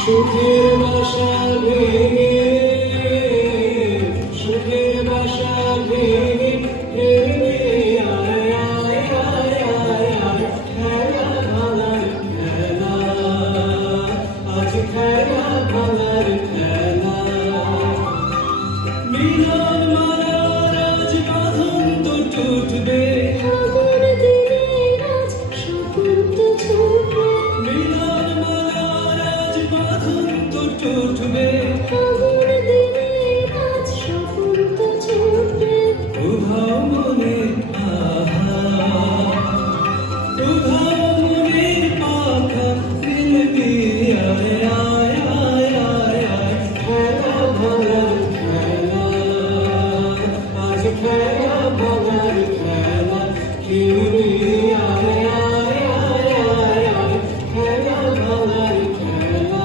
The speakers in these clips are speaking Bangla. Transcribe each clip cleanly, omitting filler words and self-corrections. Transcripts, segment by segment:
সুখের বাসা ভেঙে সুখের বাসা ভেঙে ভেঙে আয় আয় আয় আয় আয় খেলা ভালার খেলা আজ খেলা ভালার খেলা মিলন মালার আজ বাঁধন তো টুটবে খবর দিলে আজ স্বপন তো ছুটবে মিলন মালার আজ বাঁধন তো টুটবে খবর দিলে আজ স্বপন তো ছুটবে উধাও মনে উধাও মনের পাখা মিলবি আয় আয় আয় আয় আয় খেলা ভালার খেলা আজ খেলা ভালার খেলা খেলবি আয় আয় আয় আয় আয় খেলা ভালার খেলা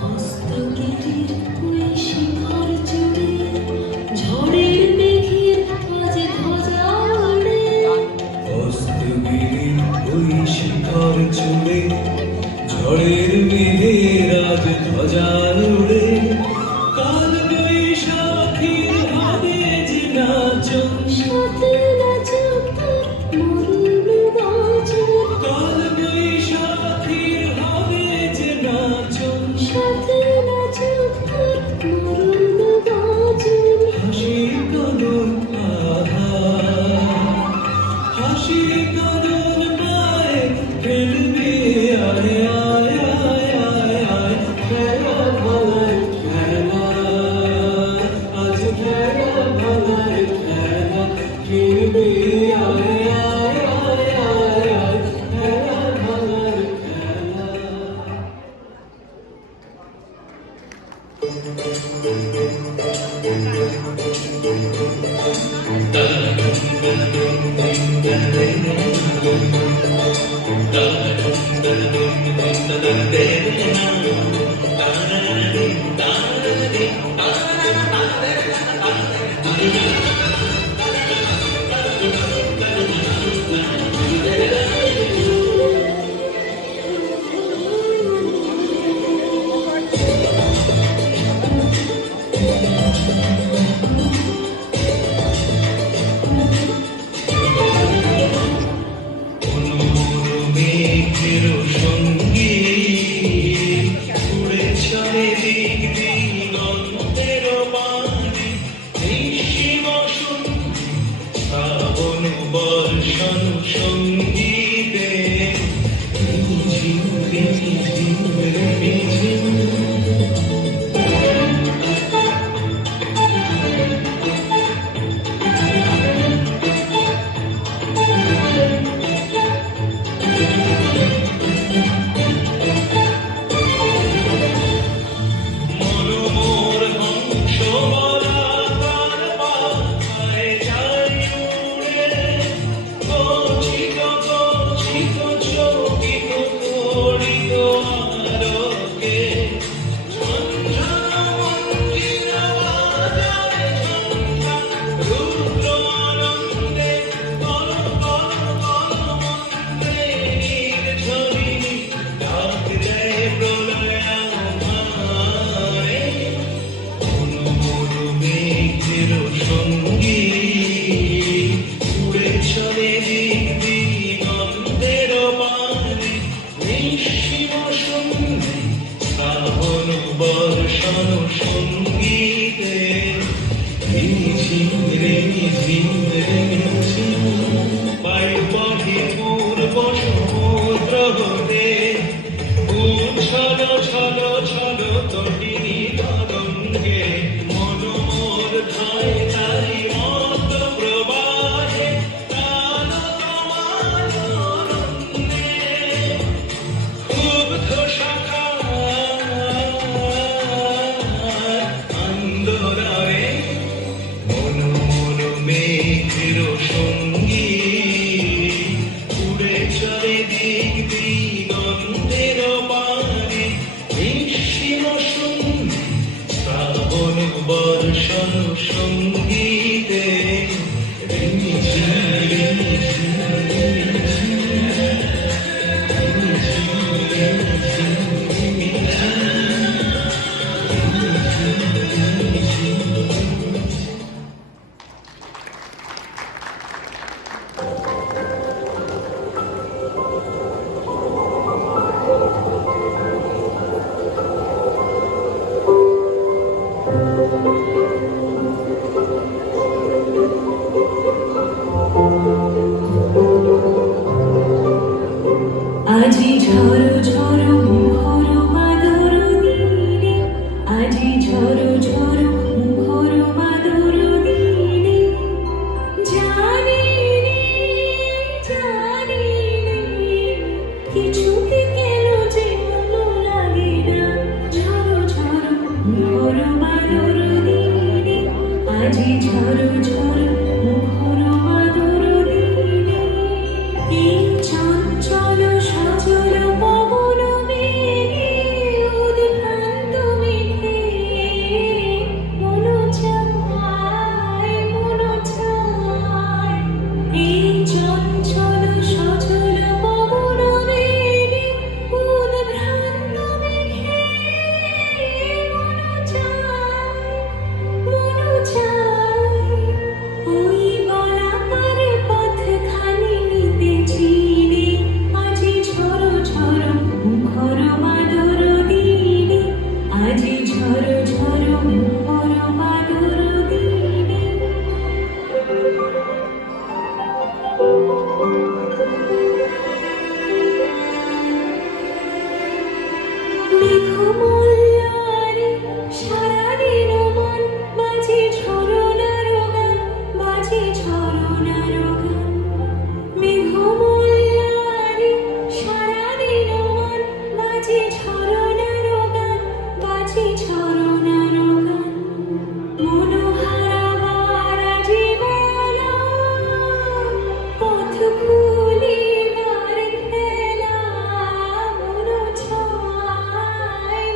হস্তগিরির ওই শিখর জুড়ে ঝড়ের মেঘের আজ ধ্বজা ওড়ে অস্তগিরির ওই শিখর চূড়ে ঝড়ের মেঘের আজ ধ্বজা উড়ে কাল বৈশাখীর হবে যে নাচন সাথে নাচুক তোর মরুণ গাজন কাল বৈশাখীর হবে যে নাচন সাথে নাচুক তোর মরুণ গাজন হাসি কাঁদন হাসি কাঁদন পায়ে ফেলবি আয় আয় আয় আয় আয় খেলা ভালার খেলা আজ খেলা ভালার খেলা খেলবি আয় আয় আয় আয় আয় খেলা ভালার খেলা মেঘের সঙ্গী উড়ে চলে দিক দিগন্তের বাণী নিশিম শ্রাবণ বর্ষণ সঙ্গীতে ঝিম ঝিম ঝিম মনোমোর হংস বলা তার পায়ে যায় উড়ে গচ্ছিত গচ্ছিত চকিত তড়িত আলোকে ঝঞ্ঝা মঞ্জির বাজারে ঝঞ্ঝা রুদ্র আনন্দে কল কল কল মন্দে নির্ঝরিণী ডাক দেয় প্রলয় আমায় মনোমোর মেঘের সঙ্গী উড়ে চলে দিক দিগন্তের বাণী নিশিম সন্ধে শ্রাবণ বর্ষণ সঙ্গীতে ঝিম রে ঝিম বায়ু বহে পূর্ব সমুদ্র হতে ছল ছল ছল তটিনী তরঙ্গে মনোমোর ধায় ধায় মত প্রবাহে প্রাণ তোমার আনন্দে ক্ষুব্ধ শাখা আন্দোলনে সঙ্গীতে রিমিঝিম রিমিঝিম আজি ঝড়ো ঝড়ো মুখর মাদুর দিনে আজি ঝড়ো ঝড়ো মুখর মাদুর দিনে জানি রে জানি রে কিছুতে কেন যে মন লাগে না ঝড়ো ঝড়ো মুখর মাদুর দিনে আজি ঝড়ো ঝড়ো মুখর মাদুর দিনে এই চঞ্চল সজল পবন মেঘে উদ্ভ্রান্ত মেঘে মন চায় এই চঞ্চল সজল পবন মেঘে উদ্ভ্রান্ত মেঘে মন চায় ওই বলাকার পথখানি নিতে চিনে আজি ঝড়ো ঝড়ো মুখর মাদুর দিনে আজি ঝড়ো ঝড়ো মুখর মাদুর দিনে মেঘমল্লারে সারাদিন মন বাজে ঝরনার গান বাজে ঝরনার গান মেঘমল্লারে সারাদিন মন বাজে ঝরনার গান বাজে ঝরনার গান মনোহারা বারা জীবনা পথ খুলিবার খেলা মন চায়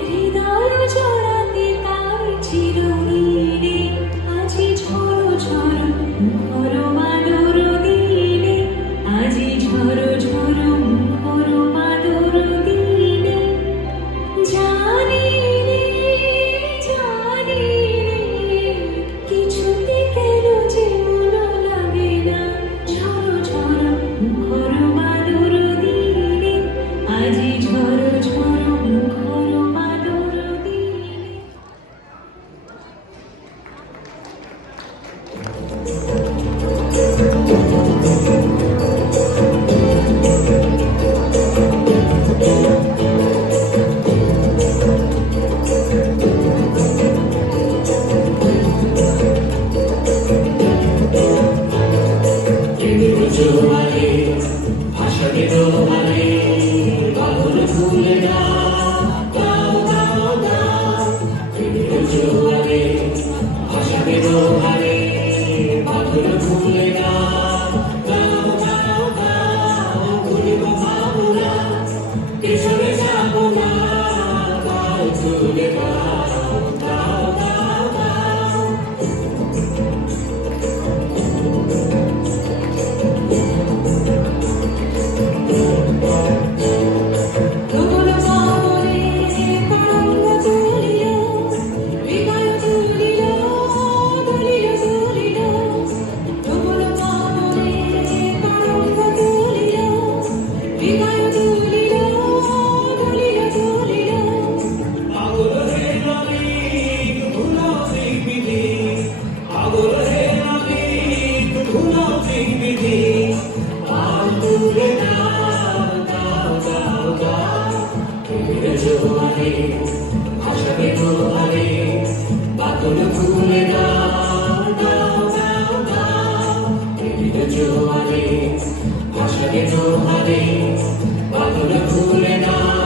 হৃদয় জড়াতে তার চিরদিনে আজি ঝড়ো ঝড়ো মুখর মাদুর দিনে আজি ঝড়ো ঝড়ো মুখর মাদুর দিনে জানি রে কিছুতে কেন যে মন লাগে না ঝড়ো ঝড়ো মুখর মাদুর দিনে আজি ঝড়ো ঝড়ো মুখর মাদুর দিনে প্রেমের জোয়ারে ভাসাবে তোমারে বাদল ফুলে দাও দাও দাও প্রেমের জোয়ারে ভাসাবে তোমারে বাদল ফুলে দাও দাও ভুলিব পাবো না পেছনে যাবো না দাও তুলে দাও দাও প্রবল পাবনে তরঙ্গ তুলিল হৃদয় তুলিল তুলিল প্রবল পাবনে তরঙ্গ তুলিল হৃদয় তুলিল তুলিল আগল হে নবী ধুলাও বিধি আগল হে নবী ধুলাও বিধি আর তুলে প্রেমের জোয়ারে ভাসাবে তোমারে বাদল ফুলে দাও প্রেমের জোয়ারে ভাসাবে তোমারে বাদল ফুলে দাও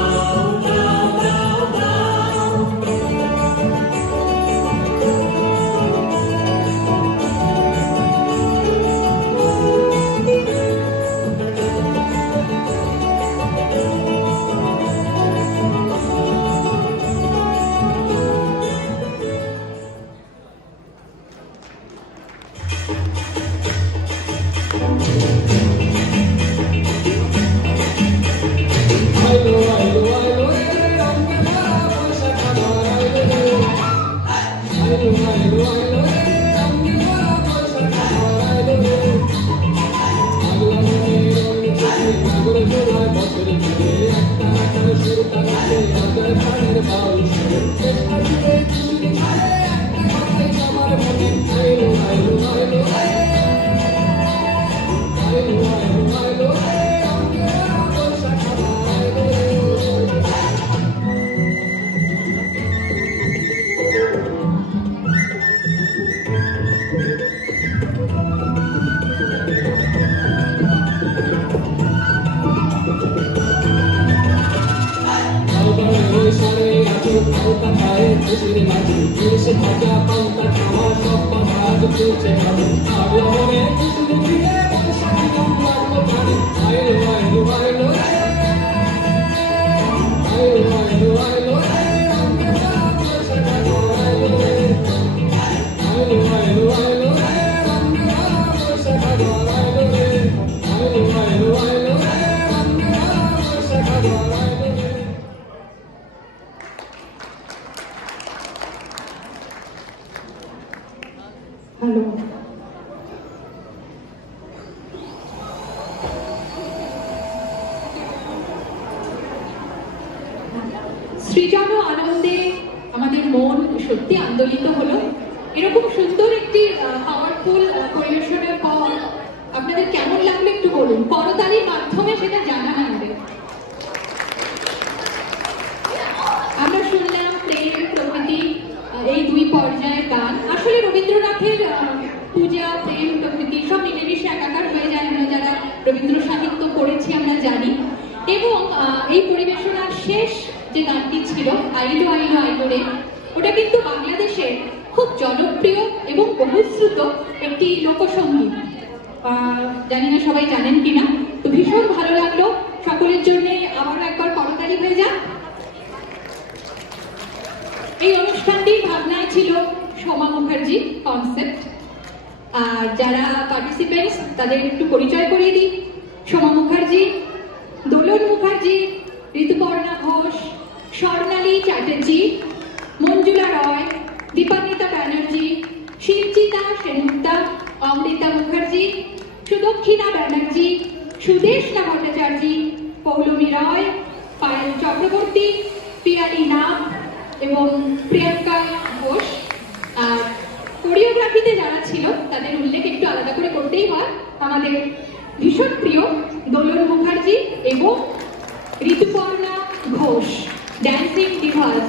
খুশির বাজি ইলিশ ভাজা পান্তা খাওয়া সব কথা আজ চলছে ভালো আলো মনে খুশি দিয়ে বৈশাখী গান লাগলো ভারী আইলো আইলো আইলো আইলো আইলো আইলো রঙেরা বৈশাখ আইলো আইলো আইলো আইলো আইলো রঙেরা বৈশাখ আইলো আইলো আইলো আইলো আইলো রঙেরা বৈশাখ আইলো আইলো। হ্যালো, সৃজন আনন্দে আমাদের মন সত্যি আন্দোলিত হলো। এরকম সুন্দর একটি পাওয়ারফুল পরিবেশনের পর আপনাদের কেমন লাগলো একটু বলুন, করতালির মাধ্যমে সেটা জানান আমাদের। আমরা শুনলাম প্রেম প্রকৃতি এই দুই পর্যায়ের গান। আসলে রবীন্দ্রনাথের পূজা প্রেম প্রকৃতি সব মিলেমিশে একাকার হয়ে যায়, আমরা যারা রবীন্দ্র সাহিত্য পড়েছি আমরা জানি। এবং এই পরিবেশনার শেষ যে গানটি ছিল আইলো আইলো আইলো রে, ওটা কিন্তু বাংলাদেশের খুব জনপ্রিয় এবং বহুশ্রুত একটি লোকসঙ্গীত। জানি না সবাই জানেন কিনা, তো ভীষণ ভালো লাগলো। সকলের জন্য আবার একবার করতালি হয়ে যাক। এই অনুষ্ঠানটির ভাবনায় ছিল সোমা মুখার্জি কনসেপ্ট। আর যারা পার্টিসিপেন্টস তাদের একটু পরিচয় করিয়ে দিই। সোমা মুখার্জি, দোলন মুখার্জি, ঋতুপর্ণা ঘোষ, স্বর্ণালী চ্যাটার্জি, মঞ্জুলা রয়, দীপান্বিতা ব্যানার্জি, শিবজিতা সেনগুপ্তা, অমৃতা মুখার্জি, সুদক্ষিণা ব্যানার্জি, সুদেশনা ভট্টাচার্য, পৌলমী রয়, পায়েল চক্রবর্তী, পিয়ালি নাগ এবং প্রিয়াঙ্কা ঘোষ। আর কোরিওগ্রাফিতে যারা ছিল তাদের উল্লেখ একটু আলাদা করে করতেই হয়। আমাদের ভীষণ প্রিয় দোলন মুখার্জি এবং ঋতুপর্ণা ঘোষ, ড্যান্সিং ডিভাস।